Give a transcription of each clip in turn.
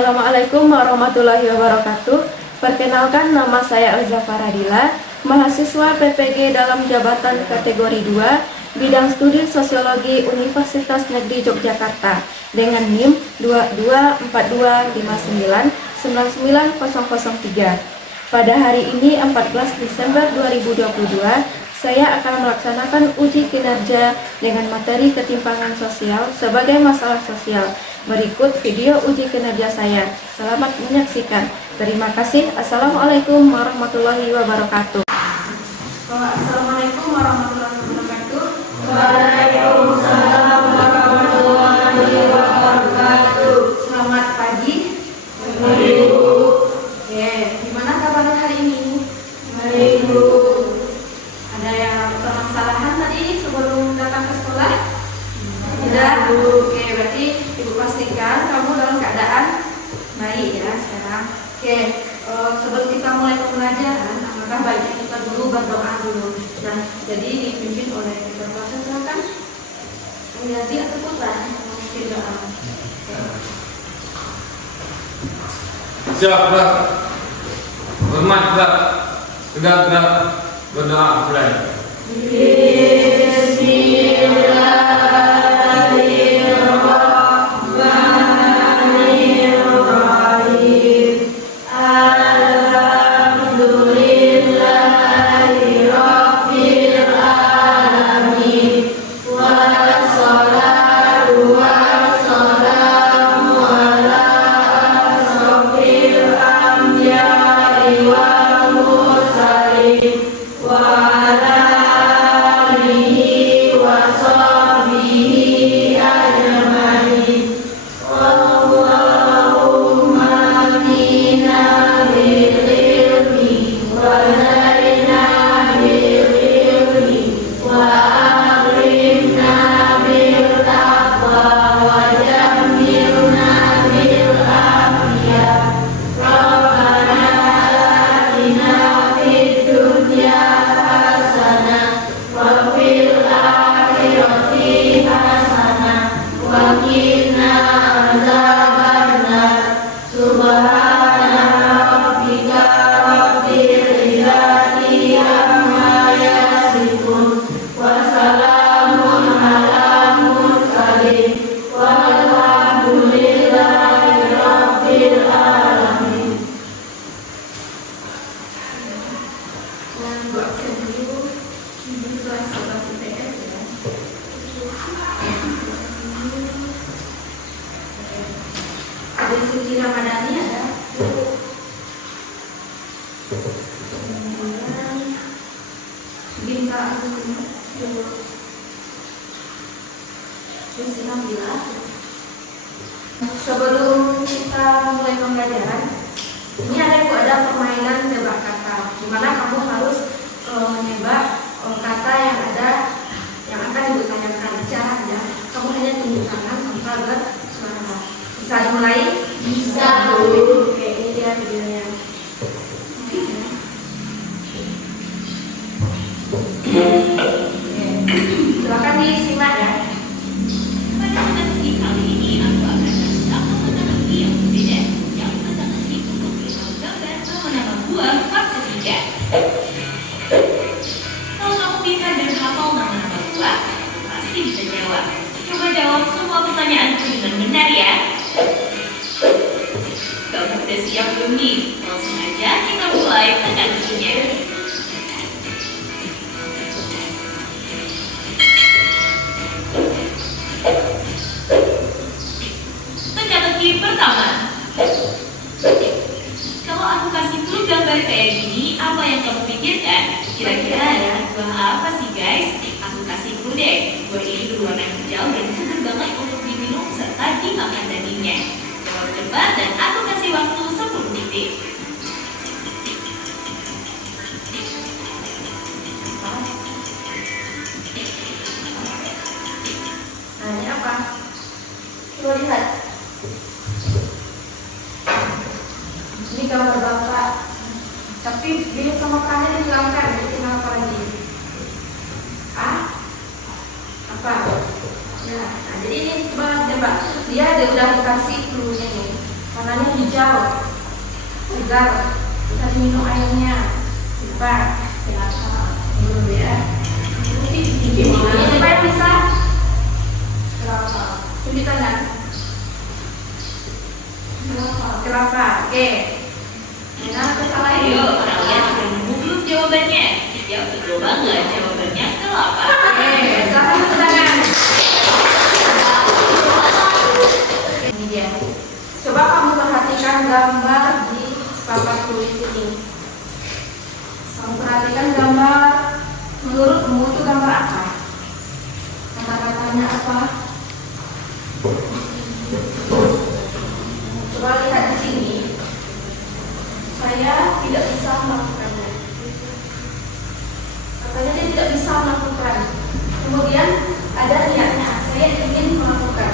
Assalamualaikum warahmatullahi wabarakatuh. Perkenalkan, nama saya Elza Faradila, mahasiswa PPG dalam jabatan kategori 2, bidang studi sosiologi Universitas Negeri Yogyakarta dengan NIM 224259990003. Pada hari ini 14 Desember 2022, saya akan melaksanakan uji kinerja dengan materi ketimpangan sosial sebagai masalah sosial. Berikut video uji kinerja saya. Selamat menyaksikan. Terima kasih. Assalamualaikum warahmatullahi wabarakatuh. Assalamualaikum warahmatullahi wabarakatuh. Waalaikumsalam warahmatullahi wabarakatuh. Selamat pagi. Mari Bu. Oke, gimana kabarnya hari ini? Mari Bu. Ada yang permasalahan tadi sebelum datang ke sekolah? Tidak Bu. Oke, berarti Ibu pastikan kamu dalam keadaan baik ya sekarang. Oke, sebelum kita mulai pembelajaran, apakah baiknya kita dulu berdoa dulu. Nah, jadi dipimpin oleh Bapak, silakan Yazi atau Putra memimpin doa. Siap, Bro. Hormat, Bro. Sudah, Bro. Berdoa mulai. Ada suci Ramadhani ada. Binta Sebelum kita mulai pembelajaran, ini ada permainan tebak kata, di mana kamu harus menebak kata yang akan Ibu tanyakan. Caranya, kamu hanya tunjuk tangan tanpa bersuara. Bisa dimulai? Bisa Bu. Oke, ini dia videonya. Silakan disimak ya. Pada sesi kali ini aku akan mencoba mengenali yang berbeda, yang mengenali untuk perihal gambar mengenal buah part ketiga. Kalau kamu pintar dan hafal nama-nama buah, pasti bisa jawab. Coba jawab semua pertanyaanku dengan benar ya. Kamu udah siap belum nih? Langsung aja kita mulai teka-tekinya. Teka-teki pertama. Kalau aku kasih clue gambar kayak gini, apa yang kamu pikirkan? Kira-kira ada buah apa sih guys? Aku kasih clue deh. Buah ini berwarna hijau dan segar banget untuk diminum serta dimakan dagingnya. Jawab cepat dan aku kasih waktu 10 detik. Nah, ini apa? Coba lihat. Ini gambar bapak. Tapi dia sama kannya dihilangkan. Jadi kenapa lagi? Apa? Ya, nah, jadi ini coba tebak. Dia udah dikasih clue-nya nih. Karena warnanya hijau, segar, bisa diminum airnya. Lupa, dulu ya. Siapa yang bisa? Tunjuk tangan. Kelapa, oke. Nah, salah ini. Ayo, kalian sudah nemu belum jawabannya? Yang betul banget jawabannya kelapa. Oke, silahkan tepuk tangan. Ini dia. Coba kamu perhatikan gambar di papan tulis ini. Kamu perhatikan gambar. Menurutmu itu gambar apa? Kata-katanya apa? Coba lihat di sini. Saya tidak bisa melakukannya. Katanya dia tidak bisa melakukan. Kemudian ada niatnya, saya ingin melakukan.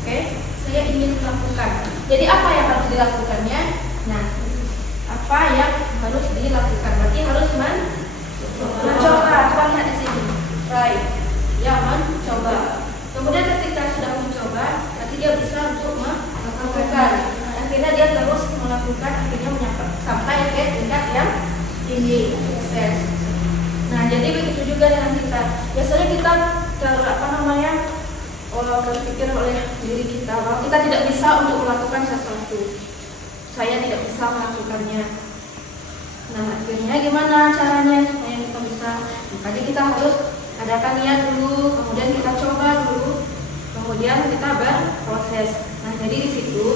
Oke, saya ingin melakukan. Jadi apa yang harus dilakukannya? Nah, apa yang harus dilakukan? Berarti harus mencoba. Coba lihat di sini. Right. Ya, mencoba. Kemudian ketika sudah mencoba, berarti dia bisa untuk melakukan. Akhirnya dia terus melakukan, akhirnya sampai ke tingkat yang tinggi, sukses. Nah, jadi begitu juga dengan kita. Biasanya kita berpikir oleh diri kita bahwa kita tidak bisa untuk melakukan sesuatu. Saya tidak bisa melakukannya. Nah, akhirnya gimana caranya supaya kita bisa? Makanya kita harus adakan niat dulu, kemudian kita coba dulu, kemudian kita berproses. Nah, jadi di situ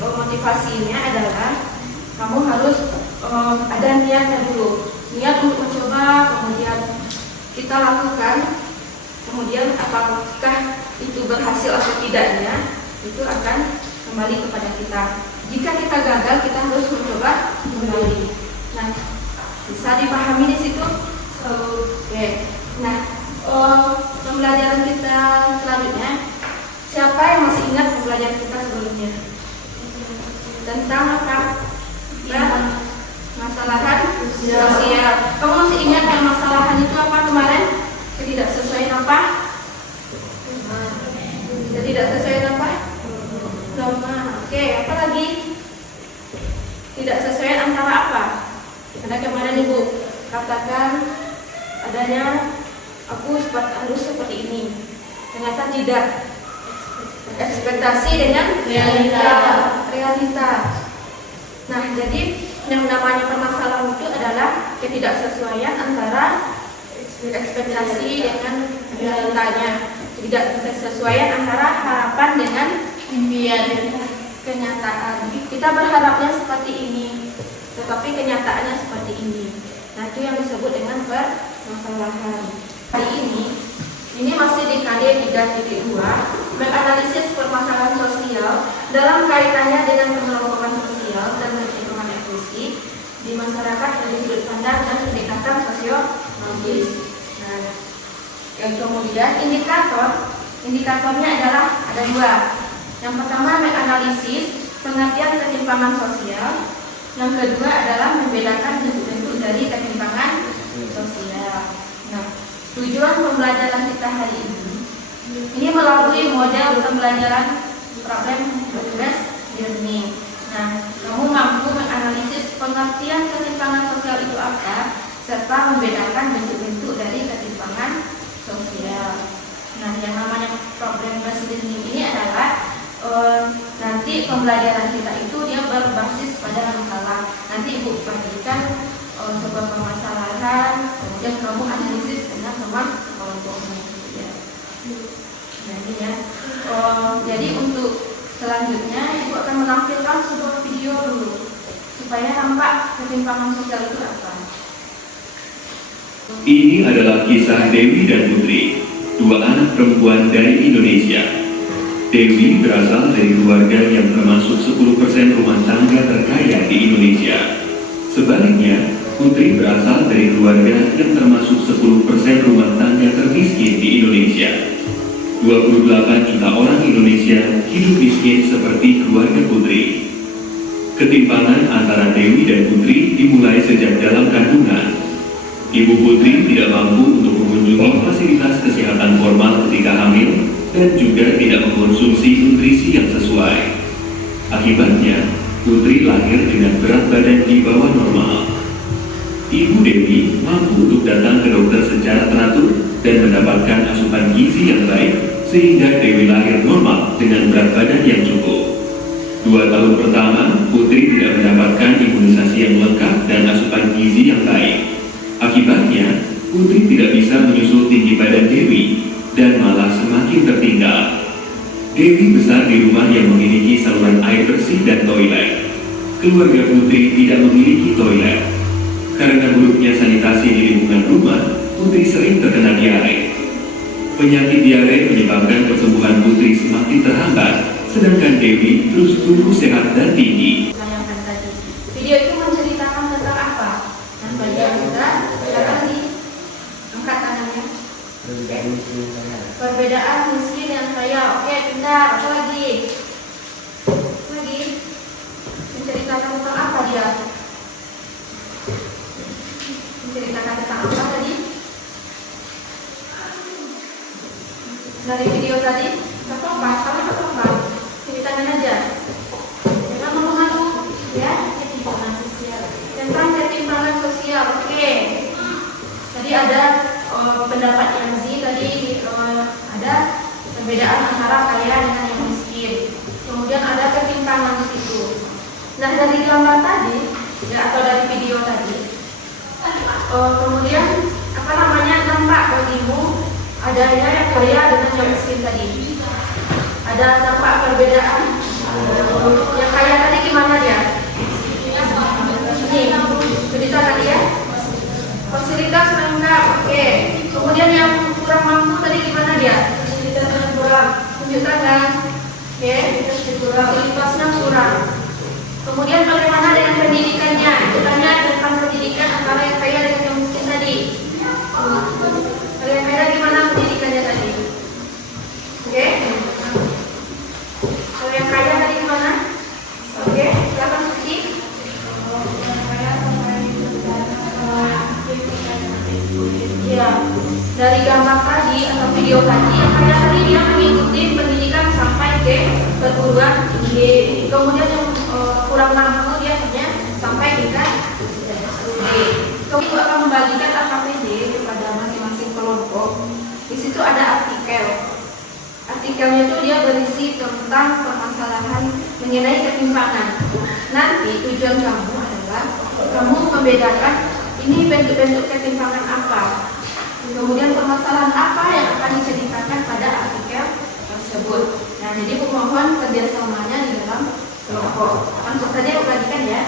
motivasinya adalah kamu harus ada niatnya dulu, niat untuk mencoba, kemudian kita lakukan, kemudian apakah itu berhasil atau tidaknya itu akan kembali kepada kita. Jika kita gagal, kita harus mencoba kembali. Nah, bisa dipahami di situ. Oke. Nah, pembelajaran kita selanjutnya, siapa yang masih ingat pembelajaran kita sebelumnya? Tentang apa? Masalahan sosial. Kamu masih ingat yang masalahan itu apa kemarin? Ketidaksesuaian apa? Ketidaksesuaian apa? Norma. Oke, apa lagi? Tidak sesuai antara apa? Karena kemarin Ibu katakan adanya aku harus seperti ini. Ternyata tidak. Ekspektasi dengan realita. Nah, jadi yang namanya permasalahan itu adalah ketidaksesuaian antara ekspektasi dengan realitanya. Tidak kesesuaian antara harapan dengan kenyataan. Kita berharapnya seperti ini, tetapi kenyataannya seperti ini. Nah, itu yang disebut dengan permasalahan. Hari ini masih di KD 3.2, menganalisis permasalahan sosial dalam kaitannya dengan pengelompokan sosial dan perhitungan inklusi di masyarakat dari sudut pandang dan pendekatan sosiologis. Nah, yang kemudian indikatornya adalah ada dua. Yang pertama menganalisis pengertian ketimpangan sosial. Yang kedua adalah membedakan bentuk-bentuk dari ketimpangan sosial. Nah, tujuan pembelajaran kita hari ini melalui model pembelajaran problem-based learning. Nah, kamu mampu menganalisis pengertian ketimpangan sosial itu apa, serta membedakan bentuk-bentuk dari ketimpangan sosial. Nah, yang namanya problem-based learning ini adalah nanti pembelajaran kita itu dia berbasis pada masalah. Nanti Ibu perhatikan sebuah permasalahan, kemudian kamu analisis dengan teman sekelompokmu. Ya. Nah, ini ya. Jadi untuk selanjutnya Ibu akan menampilkan sebuah video dulu supaya nampak ketimpangan sosial itu apa. Ini adalah kisah Dewi dan Putri, dua anak perempuan dari Indonesia. Dewi berasal dari keluarga yang termasuk 10% rumah tangga terkaya di Indonesia. Sebaliknya, Putri berasal dari keluarga yang termasuk 10% rumah tangga termiskin di Indonesia. 28 juta orang Indonesia hidup miskin seperti keluarga Putri. Ketimpangan antara Dewi dan Putri dimulai sejak dalam kandungan. Ibu Putri tidak mampu untuk mengunjungi fasilitas kesehatan formal ketika hamil dan juga tidak mengkonsumsi nutrisi yang sesuai. Akibatnya, Putri lahir dengan berat badan di bawah normal. Ibu Dewi mampu untuk datang ke dokter secara teratur dan mendapatkan asupan gizi yang baik sehingga Dewi lahir normal dengan berat badan yang cukup. 2 tahun pertama, Putri tidak mendapatkan imunisasi yang lengkap dan asupan gizi yang baik. Akibatnya, Putri tidak bisa menyusul tinggi badan Dewi dan malah semakin tertinggal. Dewi besar di rumah yang memiliki saluran air bersih dan toilet. Keluarga Putri tidak memiliki toilet. Karena buruknya sanitasi di lingkungan rumah, Putri sering terkena diare. Penyakit diare menyebabkan pertumbuhan Putri semakin terhambat, sedangkan Dewi terus tumbuh sehat dan tinggi. Bayangkan tadi, video itu menceritakan tentang apa? Dan bagi yang sudah, silakan diangkat tangannya. Perbedaan miskin dan kaya. Oke, pintar. Apa lagi? Lagi. Menceritakan tentang apa dia? Menceritakan tentang apa tadi? Dari video tadi, tak apa-apa, salah tak apa-apa. Ceritakan aja. Jangan mengadu, ya. Ketimpangan sosial. Tentang ketimpangan sosial. Oke. Tadi ada pendapat Yanzi tadi ada perbedaan antara kaya dengan yang miskin. Kemudian ada ketimpangan di situ. Nah, dari gambar tadi, ya, atau dari video tadi, kemudian apa namanya nampak bagimu adanya yang kaya dengan yang miskin tadi. Ada nampak perbedaan. Yang kaya tadi gimana dia? Ini cerita tadi ya. Fasilitas lengkap, oke. Kemudian yang kurang mampu tadi gimana dia? Fasilitasnya kurang, tunjuk tangan, oke. Fasilitasnya kurang. Kemudian bagaimana dengan pendidikannya? Itu tanya tentang pendidikan antara yang kaya dengan yang miskin tadi. Kalau yang kaya gimana pendidikannya tadi? Oke. Kalau yang kaya tadi gimana? Oke, silakan Suci. Ya, dari gambar tadi atau video tadi, yang kaya tadi dia mengikuti pendidikan sampai ke perguruan tinggi. Kemudian yang kurang mampu dia hanya sampai tingkat SD. Kemudian akan membagikan AKPD kepada masing-masing kelompok. Di situ ada artikel. Artikelnya itu dia berisi tentang permasalahan mengenai ketimpangan. Nanti tujuan kamu adalah kamu membedakan ini bentuk-bentuk ketimpangan apa. Kemudian permasalahan apa yang akan diceritakan pada artikel tersebut. Nah, jadi pemohon kerjasamanya di dalam kelompok. Langsung saja dibagikan ya.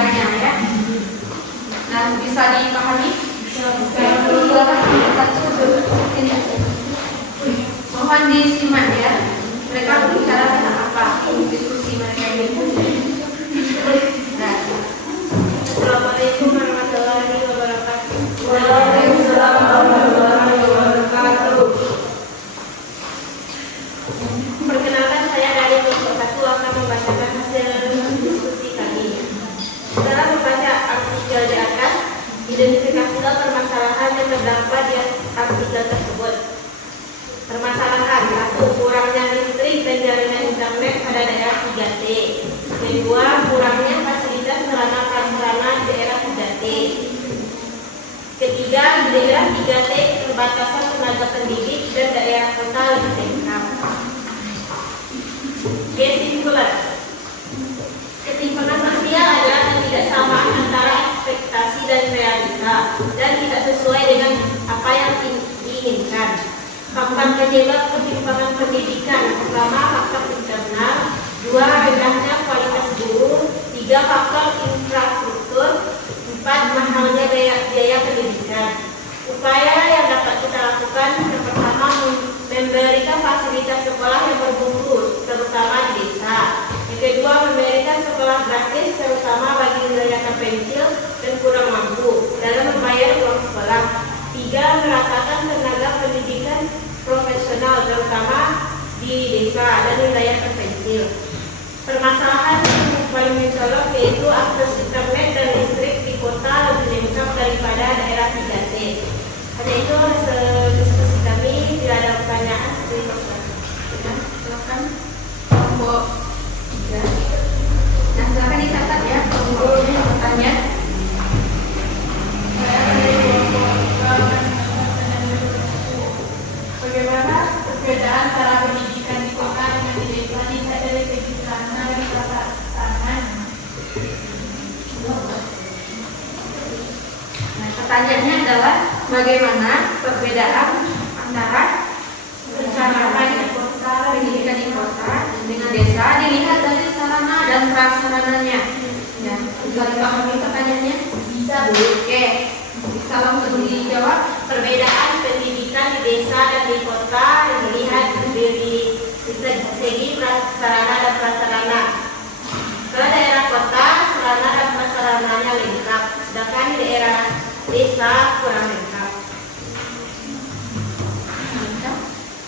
pertanyaannya ya. Nah, bisa dipahami? Mohon disimak ya. Mereka berbicara tentang apa? Diskusi mereka ini. Nah, Assalamualaikum warahmatullahi wabarakatuh. Waalaikumsalam warahmatullahi wabarakatuh. Perkenalkan, saya dari kelompok 1 akan membacakan hasil diskusi kami. Setelah membaca artikel di atas, identifikasilah permasalahan yang terdapat di artikel tersebut. Permasalahan 1. Kurangnya listrik dan jaringan internet pada daerah 3T. Kedua, kurangnya fasilitas sarana prasarana di daerah 3T. Ketiga, di daerah 3T perbatasan tenaga pendidik dan daerah kota lebih lengkap. Kesimpulan, ketimpangan sosial adalah ketidaksamaan antara ekspektasi dan realita dan tidak sesuai dengan apa yang diinginkan. Faktor penyebab ketimpangan pendidikan: pertama, faktor internal; 2, rendahnya kualitas guru; 3, faktor infrastruktur; 4, mahalnya biaya pendidikan. Upaya yang dapat kita lakukan: yang pertama, memberikan fasilitas sekolah yang bermutu, terutama di desa. Yang kedua, memberikan sekolah gratis, terutama bagi wilayah terpencil dan kurang mampu dalam membayar uang sekolah. 3, meratakan tenaga pendidikan profesional, terutama di desa dan wilayah terpencil. Permasalahan yang paling mencolok yaitu akses internet dan listrik di kota lebih lengkap daripada daerah 3T. Hanya itu hasil diskusi kami. Tidak ada pertanyaan, terima kasih. Silakan kelompok 3. Nah, silakan dicatat ya kelompoknya yang bertanya. Bagaimana perbedaan cara pendidikan di kota dengan di desa dari segi sarana dan prasarana? Nah, pertanyaannya adalah bagaimana perbedaan antara sarana di kota, pendidikan di kota dengan desa dilihat dari sarana dan prasarananya. Ya, bisa dipahami pertanyaannya? Bisa, Bu. Oke. Bisa langsung dijawab. Perbedaan pendidikan di desa dan di kota dilihat dari segi sarana dan prasarana. Ke daerah kota, sarana dan prasarananya lengkap, sedangkan di daerah desa kurang lengkap.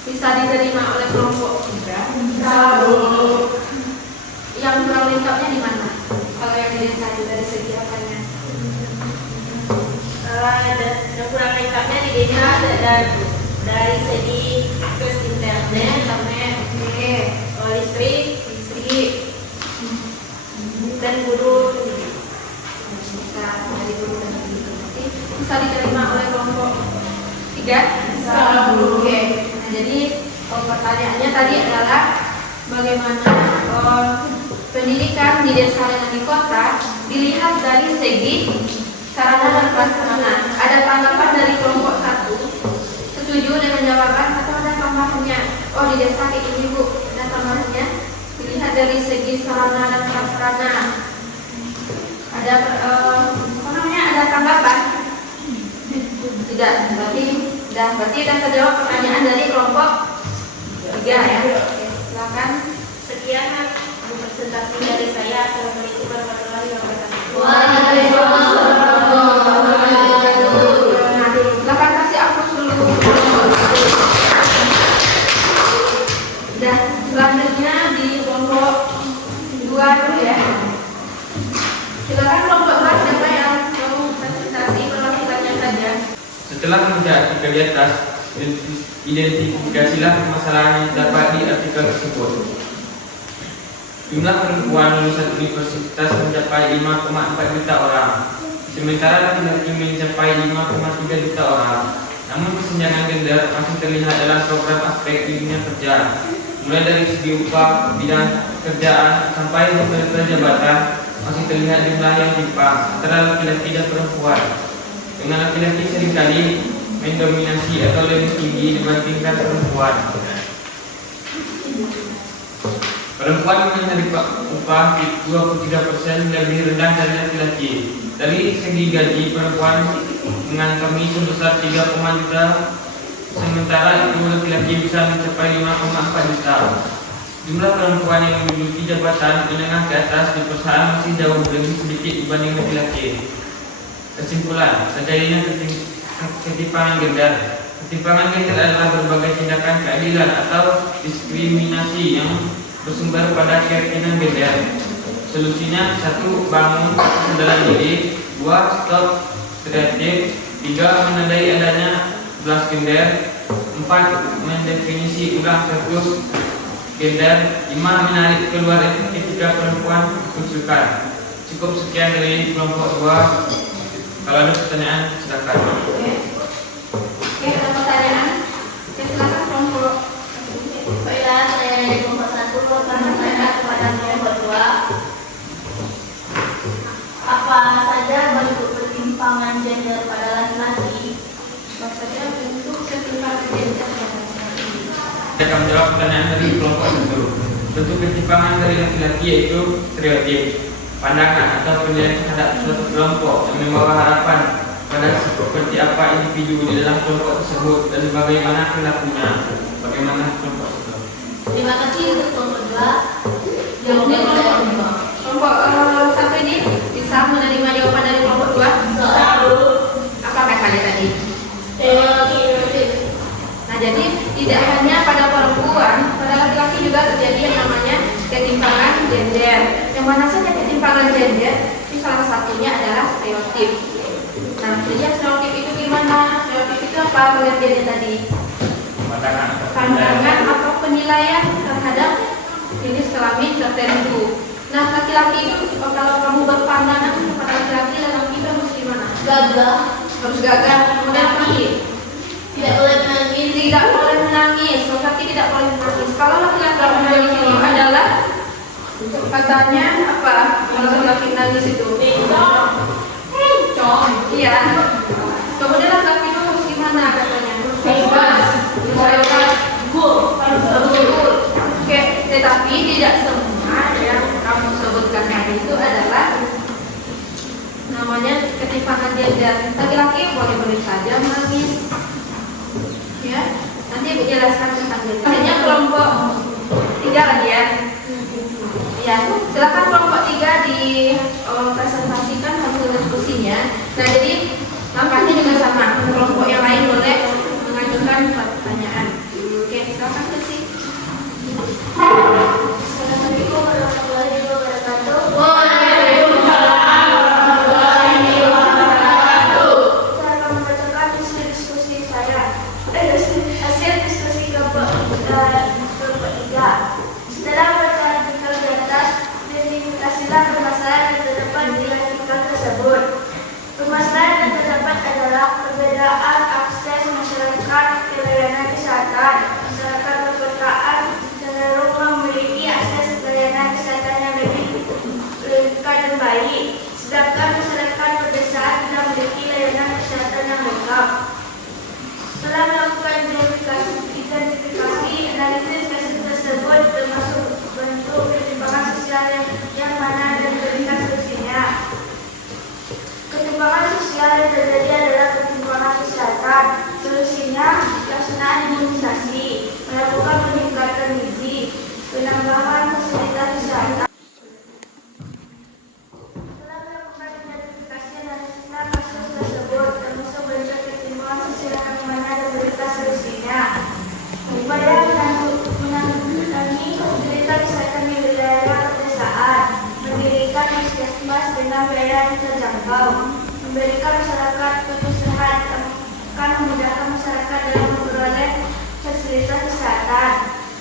Bisa diterima oleh kelompok 3? Bisa, Bu. Yang kurang lengkapnya di mana? Kalau yang di desa itu dari segi apanya? Yang kurang lengkapnya di desa dari segi akses internet, listrik, dan guru. Bisa diterima oleh kelompok 3? Bisa, Bu. Oke. Nah, jadi pertanyaannya tadi adalah bagaimana pendidikan di desa dan di kota dilihat dari segi sarana dan prasarana. Ada tanggapan dari kelompok 1? Setuju dengan jawaban atau ada tambahannya? Oh, di desa kayak ini, Bu. Ada tambahannya? Dilihat dari segi sarana dan prasarana. Ada ada tanggapan? Tidak. Berarti akan terjawab pertanyaan dari kelompok 3 ya. Oke, silakan. Sekian presentasi dari saya. Assalamualaikum warahmatullahi wabarakatuh. Waalaikumsalam warahmatullahi wabarakatuh. Silakan kasih aku dulu. Dan selanjutnya di kelompok 2 dulu ya. Silakan kelompok 2, siapa yang mau presentasi perwakilannya saja. Setelah membaca artikel di atas, identifikasilah permasalahan yang terdapat di artikel tersebut. Jumlah perempuan lulusan universitas mencapai 5,4 juta orang, sementara laki-laki mencapai 5,3 juta orang. Namun kesenjangan gender masih terlihat dalam program aspek di dunia kerja, mulai dari segi upah, bidang pekerjaan, sampai level jabatan. Masih terlihat jumlah yang timpang antara laki-laki dan perempuan, dengan laki-laki seringkali mendominasi atau lebih tinggi dibandingkan perempuan. Perempuan menerima upah 23% lebih rendah dari laki-laki. Dari segi gaji, perempuan mengantongi sebesar 3,5 juta, sementara itu laki-laki bisa mencapai 5,4 juta. Jumlah perempuan yang menduduki jabatan menengah ke atas di perusahaan masih jauh lebih sedikit dibanding laki-laki. Kesimpulan, terjadinya ketimpangan gender. Ketimpangan gender adalah berbagai tindakan keadilan atau diskriminasi yang bersumber pada keyakinan gender. Solusinya: 1. Bangun kesadaran diri. 2. Stop stereotip. 3. Menandai adanya belas gender. 4. Mendefinisi ulang status gender. 5. Menarik keluar etika perempuan kucilkan. Cukup sekian dari kelompok 2. Kalau ada pertanyaan, silakan. Oke, ada pertanyaan? Oke, silakan kelompok. Baiklah, saya dari kelompok 1 akan bertanya kepada kelompok 2. Apa saja bentuk ketimpangan gender pada laki-laki? Apa saja bentuk ketimpangan gender pada laki-laki? Saya akan menjawab pertanyaan dari kelompok 1. Bentuk ketimpangan dari laki-laki yaitu stereotip, pandangan atau penilaian terhadap suatu kelompok yang membawa harapan pada seperti apa individu di dalam kelompok tersebut dan bagaimana perilakunya. Bagaimana kelompok tersebut? Terima kasih untuk kelompok 2. Jawabnya Jawaban kelompok 1 ini bisa menerima jawaban dari kelompok 2? Apa kata tadi? stereotip. Nah, jadi tidak hanya pada perempuan, pada laki-laki juga terjadi yang namanya ketimpangan gender. Yang mana saja ketimpangan gender, itu salah satunya adalah stereotip. Nah, jadi stereotip itu gimana? Stereotip itu apa pengertiannya tadi? Pandangan atau penilaian terhadap jenis kelamin tertentu. Nah, laki-laki itu kalau kamu berpandangan kepada laki-laki, laki-laki itu harus gimana? Gagah. Harus gagah, kemudian lagi Tidak boleh menangis. tidak boleh menangis, laki tidak boleh menangis. Kalau laki-laki menangis itu adalah katanya apa? Kalau laki menangis itu iya. Kemudian laki itu harus gimana katanya? Bebas, harus cool. Oke, tetapi tidak semua yang kamu sebutkan tadi itu adalah namanya ketimpangan gender. Laki-laki boleh saja menangis. Ya, nanti Ibu jelaskan tentang itu. Hanya kelompok 3 lagi ya. Ya, silakan kelompok 3 presentasikan hasil diskusinya. Nah, jadi langkahnya juga sama. Kelompok yang lain boleh mengajukan pertanyaan. Oke, silakan Desi. Assalamualaikum warahmatullahi wabarakatuh. Saya akan membacakan hasil diskusi saya. Hasil diskusi kelompok 3. Setelah membaca artikel di atas, identifikasilah permasalahan yang terdapat di artikel tersebut. Permasalahan yang terdapat adalah perbedaan akses masyarakat ke layanan kesehatan. Masyarakat perkotaan cenderung memiliki akses layanan kesehatan yang lebih lengkap dan baik, sedangkan masyarakat pedesaan tidak memiliki layanan kesehatan yang lengkap. Setelah melakukan identifikasi, analisis kasus tersebut termasuk bentuk ketimpangan sosial yang mana dan berikan solusinya. Ketimpangan sosial yang terjadi adalah ketimpangan kesehatan. Solusinya, pelaksanaan imunisasi, melakukan peningkatan gizi, penambahan fasilitas kesehatan. Setelah melakukan identifikasi analisislah kasus tersebut termasuk bentuk ketimpangan sosial yang mana dan berikan solusinya. Upaya menangani fasilitas kesehatan di wilayah pedesaan, mendirikan puskesmas dengan biaya yang terjangkau, memberikan masyarakat tutup sehat, akan memudahkan masyarakat dalam memperoleh fasilitas kesehatan,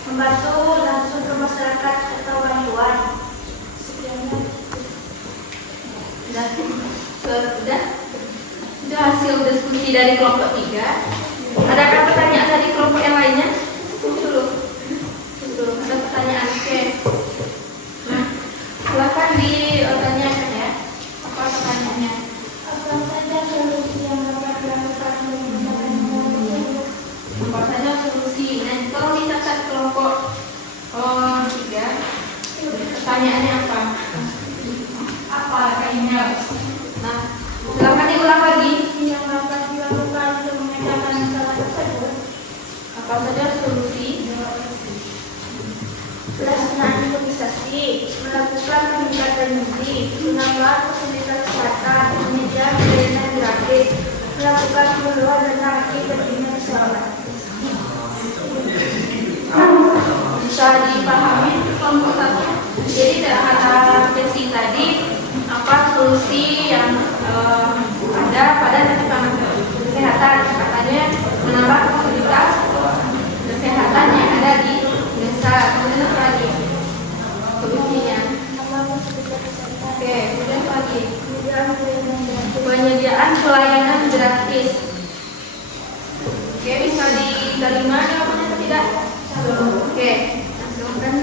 membantu langsung ke masyarakat atau bantuan. Sekian. Sudah hasil diskusi dari kelompok 3. Adakah pertanyaan dari kelompok yang lainnya? Dulu. Ada pertanyaan. Oke. Nah, silakan ditanyakan ya. Apa pertanyaannya? Apa saja solusi yang dapat dilakukan untuk mencapai tersebut? Apa saja solusi? Nah, kalau dicatat kelompok 3, pertanyaannya apa? Apa kayaknya? Nah, silakan diulang lagi. Yang dapat dilakukan untuk memecahkan masalah tersebut. Apa saja solusi? Pelaksanaan imunisasi, melakukan peningkatan gizi, menambah fasilitas kesehatan, menyediakan layanan gratis, melakukan pengeluaran dana lagi berguna kesehatan. Bisa dipahami kelompok satu. Jadi dalam kata Desi tadi, apa solusi yang ada pada ketimpangan kesehatan? Katanya menambah fasilitas kesehatan yang ada di desa. Kemudian apa lagi solusinya? Oke, kemudian apa lagi? Penyediaan pelayanan gratis. Oke, bisa diterima jawabannya atau tidak? Oke, langsung kan.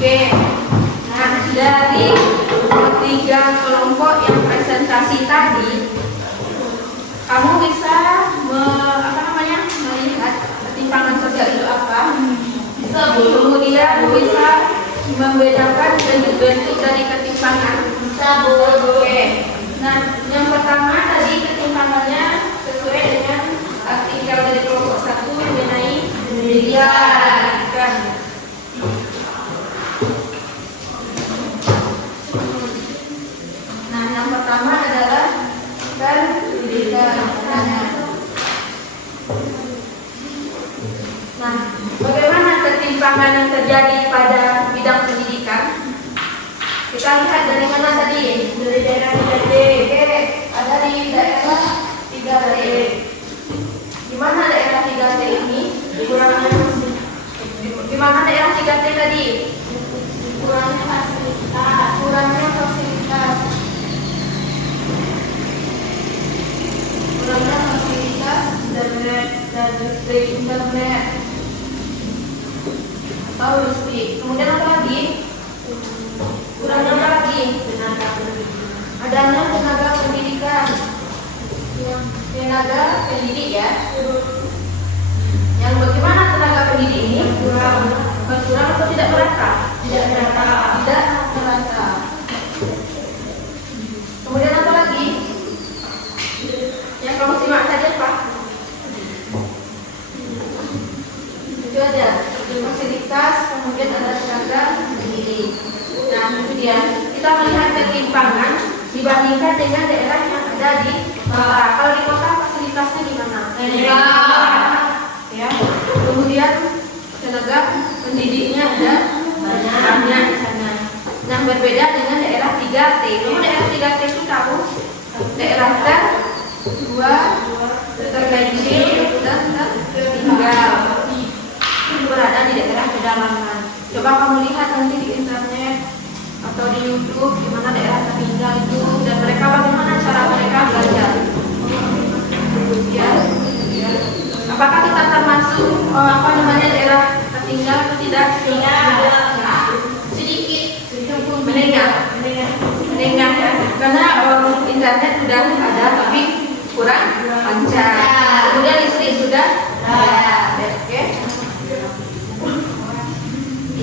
Oke, nah dari tiga kelompok yang presentasi tadi, kamu bisa melihat ketimpangan sosial itu apa? Kemudian bisa membedakan bentuk-bentuk dari ketimpangan. Oke. Nah, yang pertama tadi ketimpangannya sesuai dengan artikel dari kelompok 1 mengenai pendidikan. Nah, yang pertama adalah pendidikan. Nah, bagaimana ketimpangan yang terjadi pada bidang pendidikan? Kita lihat dari mana tadi? Dari daerah 3D. Oke, ada di daerah 3D. Di mana daerah 3D ini? Di mana daerah 3D tadi? Kurangnya fasilitas. Dan listrik internet atau listrik. Kemudian apa lagi? Kurangnya apa lagi? Adanya tenaga pendidikan. Tenaga pendidik ya. Yang bagaimana tenaga pendidik ini? Berkurang atau tidak merata? Tidak merata. Kemudian apa lagi? Yang kamu simak tadi apa? Itu ada fasilitas, kemudian ada tenaga pendidik. Nah, itu dia. Kita melihat ketimpangan dibandingkan dengan daerah yang ada di bawah. Kalau di kota fasilitasnya di mana? Ya. Kemudian tenaga pendidiknya ada banyak di sana. Nah, berbeda dengan daerah 3T. Kamu daerah 3T itu tahu? Daerah kedua, terpencil dan tertinggal. Berada di daerah pedalaman. Coba kamu lihat nanti di internet atau di YouTube di mana daerah tertinggal itu dan mereka bagaimana cara mereka belajar. Ya. Apakah kita termasuk daerah tertinggal atau tidak? Sedikit menengah ya. Karena internet sudah ada tapi kurang lancar. Kemudian listrik sudah ada. Oke.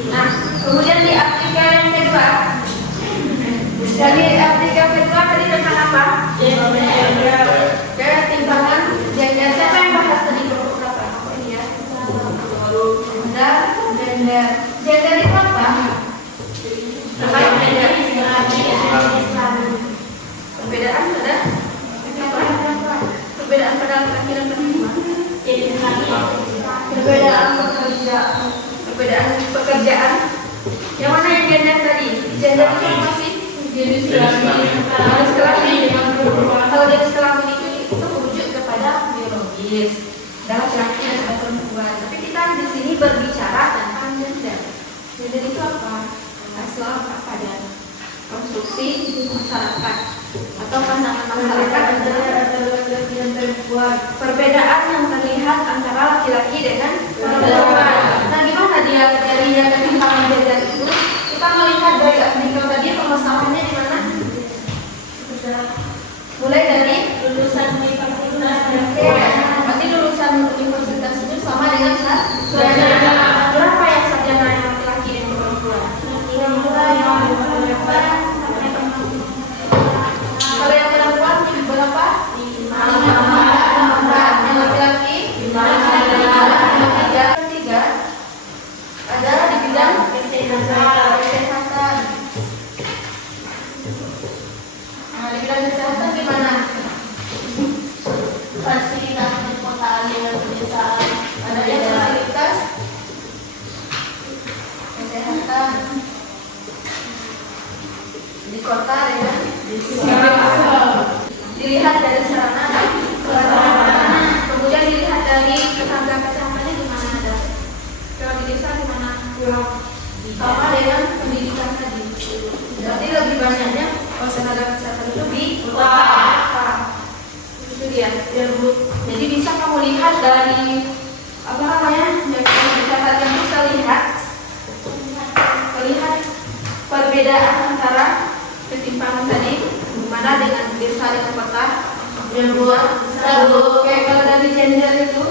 Nah, kemudian di artikel yang kedua, dari artikel kedua tadi tentang apa? Ketimpangan gender. Siapa yang bahas tadi kelompok berapa? Ini ya. Gender. Gender itu apa? Perbedaan pada perbedaan pada laki dan perempuan. Perbedaan pekerjaan. Yang mana yang gender tadi? Gender itu apa sih? Jenis kelamin. Kalau jenis kelamin itu merujuk kepada biologis, laki-laki dan perempuan. Tapi kita di sini berbicara tentang gender. Gender itu apa? Asal pada konstruksi masyarakat atau pandangan masyarakat dan perempuan. Perbedaan yang terlihat antara laki-laki dengan perempuan. Nah, gimana dia kriterianya ketimpangan gender itu? Kita melihat dari artikel tadi permasalahannya di mana? Berarti lulusan universitas itu sama dengan sarjana. Berapa yang sarjana yang laki-laki dan perempuan? Kalau yang perempuan berapa? 5. Yang laki-laki? 5. Tiga adalah di bidang kesehatan. Nah, di bidang kesehatan gimana? Fasilitas perkotaan dengan pedesaan. Ada yang fasilitas kesehatan di kota dengan dilihat dari sarana dan prasarana. Kemudian dilihat dari tenaga kesehatannya di mana ada. Kalau di desa di mana? Sama dengan pendidikan tadi. Berarti lebih banyaknya tenaga kesehatan itu di kota. Itu dia. Jadi bisa kamu lihat dari apa namanya? Dari catatan itu terlihat perbedaan antara ketimpangan tadi mana dengan desa dengan kota. Oke, kalau dari gender itu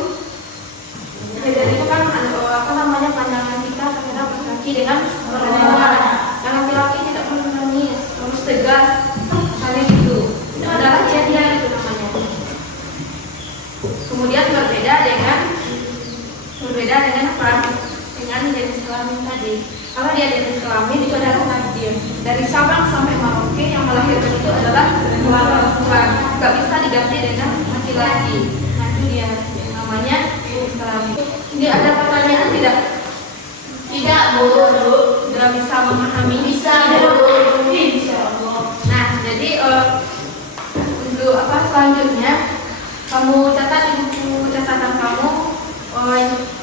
kan apa namanya pandangan kita terhadap laki-laki dengan perempuan. Yang laki-laki tidak perlu menangis, harus tegas, misalnya gitu. Itu adalah gender itu namanya. Kemudian berbeda dengan apa? Dengan jenis kelamin tadi. Kalau dia jenis kelamin itu adalah takdir. Dari Sabang sampai Merauke yang melahirkan itu adalah perempuan. Gak bisa diganti dengan laki-laki. Nah itu dia yang namanya jenis kelamin. Ini ada pertanyaan tidak? Tidak, Bu. Sudah bisa memahami? Bisa, Bu. Insyaallah. Nah jadi untuk apa selanjutnya kamu catat di buku catatan kamu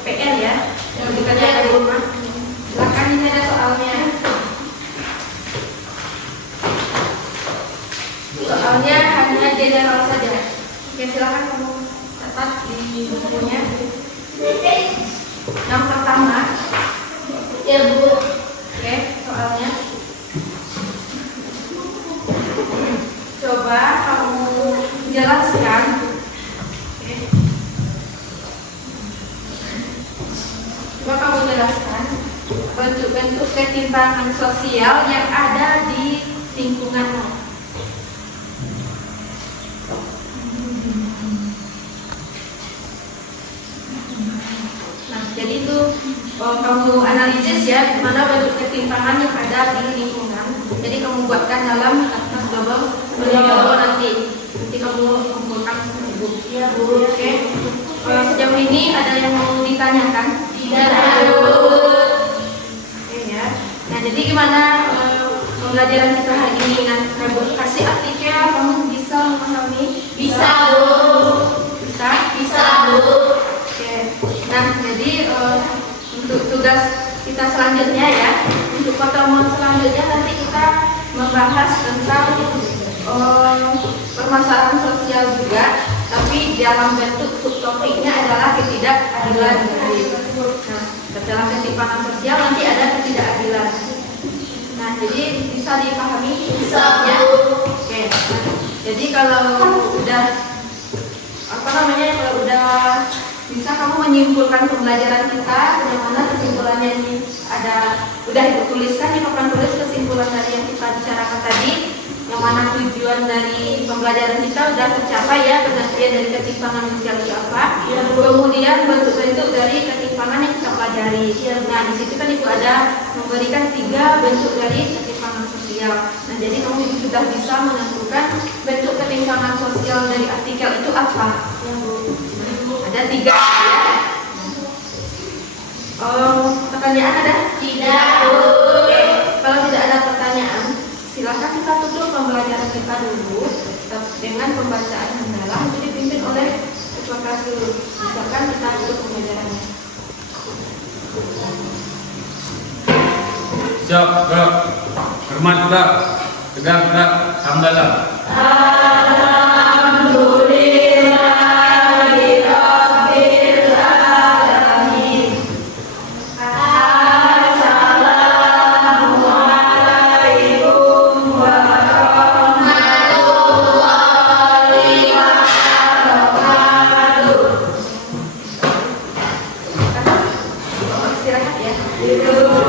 PR ya yang dikerjakan di rumah. Silakan, ini ada soalnya. Soalnya hanya general saja. Oke, silakan kamu catat di bukunya. Yang pertama, Ya, Bu. oke, soalnya. Coba kamu jelaskan. Oke. Coba kamu jelaskan bentuk-bentuk ketimpangan sosial yang ada di lingkunganmu. Nah, jadi itu kamu analisis ya mana bentuk ketimpangan yang ada di lingkungan. Jadi kamu buatkan dalam kertas double nanti kamu kumpulkan buku. Ya, Bu. Oke. Sejauh ini ada yang mau ditanyakan? Tidak, Bu. Oke ya. Nah jadi gimana pembelajaran kita hari ini? Nah, kamu kasih artikel, kamu bisa memahami? Bisa, Bu. Bisa, Bu. Oke. Nah jadi untuk tugas kita selanjutnya ya, untuk pertemuan selanjutnya nanti kita membahas tentang permasalahan sosial juga, tapi dalam bentuk subtopiknya adalah ketidakadilan. Nah, dalam ketimpangan sosial nanti ada ketidakadilan. Nah, jadi bisa dipahami? Bisa, ya. Bu. Oke. Nah, jadi kalau udah kalau udah bisa kamu menyimpulkan pembelajaran kita, bagaimana kesimpulannya ini udah dituliskan di papan tulis kesimpulan dari yang kita bicarakan tadi. Yang mana tujuan dari pembelajaran kita sudah tercapai ya, pengertian dari ketimpangan sosial itu apa. Kemudian bentuk-bentuk dari ketimpangan yang kita pelajari. Nah di situ kan Ibu ada memberikan 3 bentuk dari ketimpangan sosial. Nah jadi kamu sudah bisa menentukan bentuk ketimpangan sosial dari artikel itu apa. Ada 3. Pertanyaan ada? Tidak, Bu. Oke. Kalau tidak ada pertanyaan, silakan kita tutup pembelajaran kita dulu dengan pembacaan handalah itu dipimpin oleh ketua kelas dulu. Silakan kita tutup pembelajarannya. Siap, gerak. Hormat gerak. Tegak gerak. Hamdalah. Hidup